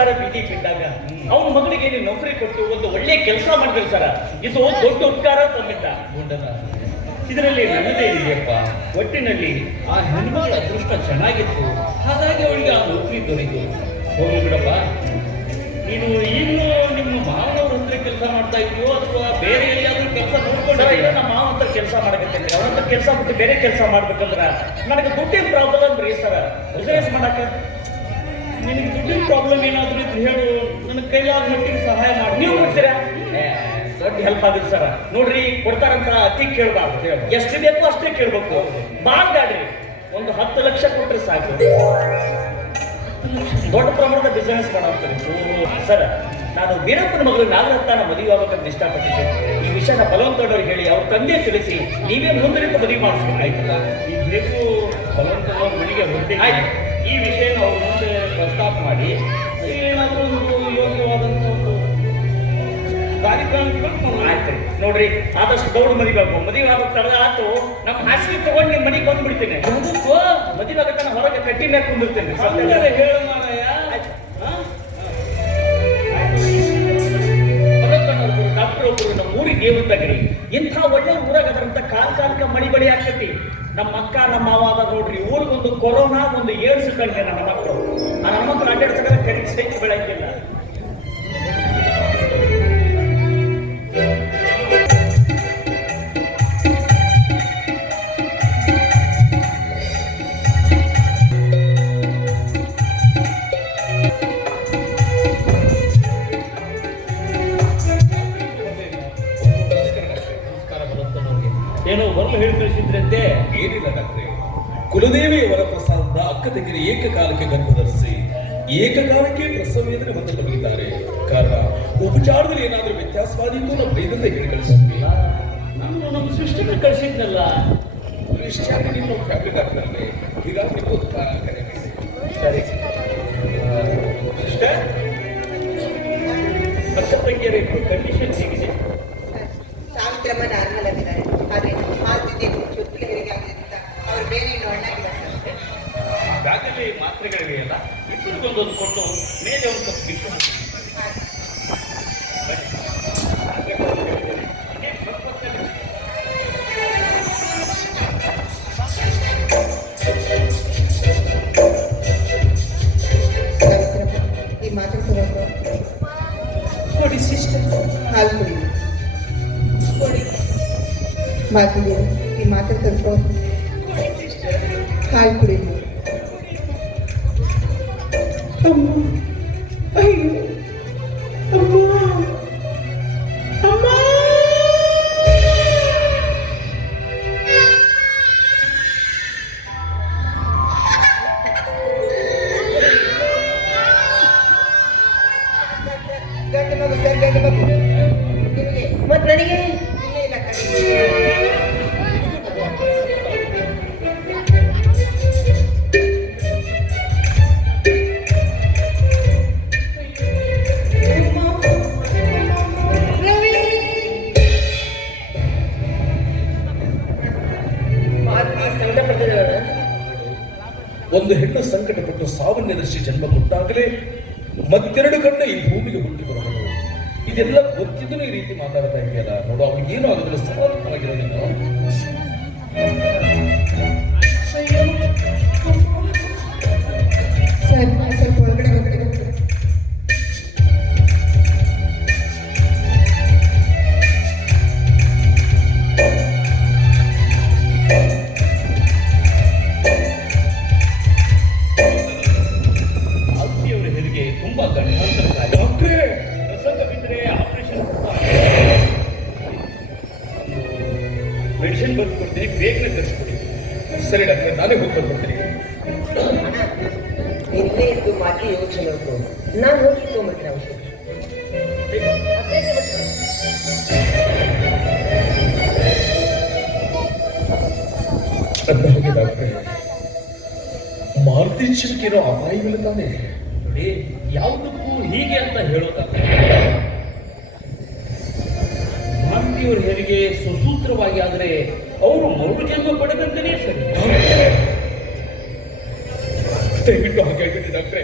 ಸಂಸಾರ ಬೀದಿ ಬಿದ್ದಾಗ ಅವನ ಮಗಳಿಗೆ ನೀವು ನೌಕರಿ ಕೊಟ್ಟು ಒಂದು ಒಳ್ಳೆ ಕೆಲಸ ಮಾಡಿದ್ರು ಸರ, ಇದು ದೊಡ್ಡ ಉಪಕಾರ ತಮ್ಮಿಂದ. ಇದರಲ್ಲಿ ನನ್ನದೇ ಇದೆಯಪ್ಪ. ಒಟ್ಟಿನಲ್ಲಿ ಆ ಹೆಣ್ಮಗಳ ಅದೃಷ್ಟ ಚೆನ್ನಾಗಿತ್ತು, ಹಾಗಾಗಿ ಅವಳಿಗೆ ಆ ನೌಕರಿ ದೊರೆಯಿತು. ಹೋಗಿ ಬಿಡಪ್ಪ. ನೀನು ಇನ್ನು ನಿಮ್ಮ ಮಾವನವ್ರ ಹತ್ರ ಕೆಲಸ ಮಾಡ್ತಾ ಇದೆಯೋ ಅಥವಾ ಬೇರೆ ಎಲ್ಲಿಯಾದ್ರೂ ಕೆಲಸ ನೋಡ್ಕೊಂಡ್ರೆ? ಇಲ್ಲ, ನಮ್ಮ ಮಾವ ಹತ್ರ ಕೆಲಸ ಮಾಡಕತ್ತೇನೆ. ಅವ್ರ ಹತ್ರ ಕೆಲಸ ಬಿಟ್ಟು ಬೇರೆ ಕೆಲಸ ಮಾಡ್ಬೇಕಂದ್ರ ನನಗೆ ದುಡ್ಡಿನ ಪ್ರಾಬ್ಲಮ್ ರೀ ಸರ. ಬಿಸ್ನೆಸ್ ಮಾಡಕ ನಿನಗೆ ದುಡ್ಡಿನ ಪ್ರಾಬ್ಲಮ್ ಏನಾದ್ರೂ ಇದ್ರೆ ಹೇಳು, ನನ್ನ ಕೈಲಾದ ಮಟ್ಟಿಗೆ ಸಹಾಯ ಮಾಡಿ. ನೀವು ಕೊಡ್ತೀರಾ? ದೊಡ್ಡ ಹೆಲ್ಪ್ ಆಗುತ್ತೆ ಸರ. ನೋಡ್ರಿ, ಕೊಡ್ತಾರಂತ ಅತಿ ಕೇಳಬಾರ್ದು, ಎಷ್ಟು ಬೇಕು ಅಷ್ಟೇ ಕೇಳ್ಬೇಕು. ಬಾಳ್ ಬ್ಯಾಡ್ರಿ, ಒಂದು 10 ಲಕ್ಷ ಕೊಟ್ರೆ ಸಾಕು. ದೊಡ್ಡ ಪ್ರಮಾಣದ ಬಿಸ್ನೆಸ್ ಮಾಡ್ತಾರೆ ಸರ್. ನಾನು ವೀರಪ್ಪನ ಮಗಳು ನಾಗರತ್ನ ಮದುವೆ ಆಗ್ಬೇಕಂತ ಇಷ್ಟಪಟ್ಟಿದ್ದೆ. ಈ ವಿಷಯನ ಬಲವಂತವ್ರಿಗೆ ಹೇಳಿ ಅವ್ರ ತಂದೆ ತಿಳಿಸಿ ನೀವೇ ಮುಂದಿನಿಂದ ಮದುವೆ ಮಾಡಿಸ್ಬೇಕು. ಆಯ್ತಲ್ಲ? ಈ ಬೇಕು ಬಲವಂತವ್ರ ಮನೆಗೆ ಹೊರಟಿ ಈ ವಿಷಯನ ಅವ್ರ ಮುಂದೆ ಪ್ರಸ್ತಾಪ ಮಾಡಿ ಏನಾದರೂ ಒಂದು ಯೋಗ್ಯವಾದಂಥ ಒಂದು ಕಾರ್ಯಕ್ರಮಗಳು ಆಯ್ತು. ನೋಡ್ರಿ, ಆದಷ್ಟು ದೌಡ್ ಮದುವೆ ಆಗ್ಬೋದು. ಮದುವೆ ಆಗೋದು ತಡ ಆಯ್ತು, ನಮ್ಮ ಹಾಸಿಗೆ ತಗೊಂಡು ನಿಮ್ಮ ಮನೆಗೆ ಬಂದ್ಬಿಡ್ತೇನೆ. ಅದಕ್ಕೂ ಮದುವೆ ಆಗತ್ತ ನಾನು ಹೊರಗೆ ಕಟ್ಟಿ ಮ್ಯಾಗ ಕುಂದಿರ್ತೇನೆ. ಹೇಳು ಮಾರಾಯ. ಡಾಕ್ಟರ್ ಒಬ್ಬರು ನಮ್ಮ ಊರಿಗೆ ದೇವದ್ದಾಗ್ರಿ, ಇಂಥ ಒಳ್ಳೆ ಊರಾಗ ಅದರಂತ ಕಾಲಕ್ಕೆ ಮಳಿ ಬಳಿ ಆಗ್ತೈತಿ. ನಮ್ಮ ಅಕ್ಕ ನಮ್ಮ ಮಾವ ಅದ ನೋಡ್ರಿ, ಊರಿಗೊಂದು ಕೊರೋನಾ, ಒಂದು ಏಡ್ಸ್ ಕಂಡೆ ನನ್ನ ಮಕ್ಕಳು. ಆ ನನ್ನ ಮಕ್ಕಳು ಅಡ್ಡಾಡ್ತಕ್ಕ ಕರೆಕ್ಟ್ ಸ್ಟೇಜ್ ಬೆಳಂಗಿಲ್ಲ. ಏನೋ ಬರಲು ಹೇಳಿ ಕಳಿಸಿದ್ರಂತೆ. ಏನಿಲ್ಲ ಡಾಕ್ಟ್ರೆ, ಕುಲದೇವಿ ವರಪ್ರಸಾದ ಅಕ್ಕ ತಂಗಿರಿ ಏಕಕಾಲಕ್ಕೆ ಗರ್ಭಧರಿಸಿ ಏಕಕಾಲಕ್ಕೆ ಪ್ರಸವ ವೇದನೆ ಬಂದು ತೊಡಗಿದ್ದಾರೆ. ಕಾರಣ ಉಪಚಾರದಲ್ಲಿ ಏನಾದರೂ ವ್ಯತ್ಯಾಸವಾದಿತ್ತು ನಮ್ಮ ಭಯದಿಂದ ಹೇಳಿ ಕಳಿಸಿದ್ವಿಲ್ಲ. ನಾನು ನಮ್ಮ ಸೃಷ್ಟಿಗೆ ಕಳಿಸಿದ್ನಲ್ಲ. ಸೃಷ್ಟಿಯಾಗಿ ನಿಮ್ಮ ಫ್ಯಾಮಿಲಿ ಡಾಕ್ಟರ್ ಅಲ್ಲೇ, ಹೀಗಾಗಿ ನಿಮ್ಗೊಂದು ಕಾರಣ ಕರೆ ಮಾಡಿ. ಸರಿ ಸಿಸ್ಟರ್, ಅಕ್ಕ ತಂಗಿಯರ ಕಂಡೀಷನ್ ಹೇಗಿದೆ? ಸಾವಿತ್ರಮ್ಮ ನಾರ್ಮಲ್ ಆಗಿದ್ದಾರೆ, ಆದರೆ ಹಾಲು ಜೊತೆಗೆ ಹೆರಿಗೆ ಆಗೋದ್ರಿಂದ ಅವರು ಬೇರೆ ನೋಡಾಗಿದ್ದಾರೆ. ಬ್ಯಾಗಲ್ಲಿ ಮಾತ್ರೆಗಳಿವೆಯಲ್ಲ, ಇಬ್ಬರಿಗೊಂದೊಂದು ಕೊಟ್ಟು ಮೇಲೆ ಒಂದು ಸ್ವಲ್ಪ ಗಿಫ್ಟ್ ಮಾಡಿ. ಈ ಮಾತ್ರೆ ತಗೊಂಡು ಕೊಡಿ ಸಿಸ್ಟರ್, ಹಾಲು ಕುಡಿ. ಮಾತಿದೆ, ಈ ಮಾತ್ರೆ ತಗೊಂಡು ಹಾಲು ಕುಡಿ. ಅಮ್ಮ, ಅಯ್ಯೋ ಅಮ್ಮ, ಅಮ್ಮ. ಗಂಡು ಮಗು ಸರ್, ಗಂಡು ಮಗು ನಿಮಗೆ ಮತ್ತು ನನಗೆ ಇಲ್ಲ ಒಂದು ಹೆಣ್ಣು ಸಂಕಟಪಟ್ಟು ಸಾವನ್ನೆದರ್ಶಿ ಜನ್ಮ ಕೊಟ್ಟಾಗಲೇ ಮತ್ತೆರಡು ಕಣ್ಣ ಈ ಭೂಮಿಗೆ ಹುಟ್ಟಿ ಬರಬಹುದು. ಇದೆಲ್ಲ ಗೊತ್ತಿದ್ದೂ ಈ ರೀತಿ ಮಾತಾಡ್ತಾ ಇದೆಯಲ್ಲ, ನೋಡು, ಅವ್ನಿಗೆ ಏನೂ ಆಗೋದಿಲ್ಲ, ಸಮಾಧಾನವಾಗಿರೋ ನೀನು. ಸ್ವಲ್ಪ ಒಳಗಡೆ ಹೋಗ್ತೇನೆ. ಅತ್ತಿಯವರ ಹೆರಿಗೆ ತುಂಬಾ ಡಾಕ್ಟ್ರೇ, ಪ್ರಸಂಗ ಬಿದ್ದರೆ ಆಪರೇಷನ್ ಮೆಡಿಸಿನ್ ಬರ್ದು ಕೊಡ್ತೀನಿ, ಬೇಗನೆ ತರಿಸ್ಕೊಡಿ. ಸರಿ ಡಾಕ್ಟ್ರೆ, ನಾನೇ ಹೋಗಿ ಬರ್ತೀನಿ. ಇಲ್ಲೇ ಇದ್ದು ಮಾತಿ ಯೋಚನೆ ಉಂಟು, ನಾನು ಹೋಗಿ ತೊಗೊಂಬರ್ತೀನಿ ಔಷಧ. ಡಾಕ್ಟ್ರೆ, ಮಾರ್ತಿಚ್ಚಕ್ಕೇನೋ ಅಪಾಯವಿಲ್ಲ ತಾನೆ? ನೋಡಿ, ಯಾವುದಕ್ಕೂ ಹೀಗೆ ಅಂತ ಹೇಳೋದಲ್ಲ. ಮಾಂತಿಯವ್ರ ಹೆರಿಗೆ ಸುಸೂತ್ರವಾಗಿ ಆದರೆ ಅವರು ಮರು ಜನ್ಮ ಪಡೆದಂತೆಯೇ ಸರಿ. ದಯವಿಟ್ಟು ಹಾಗೆ ಹೇಳ್ಬಿಡಿ ಡಾಕ್ಟ್ರೆ.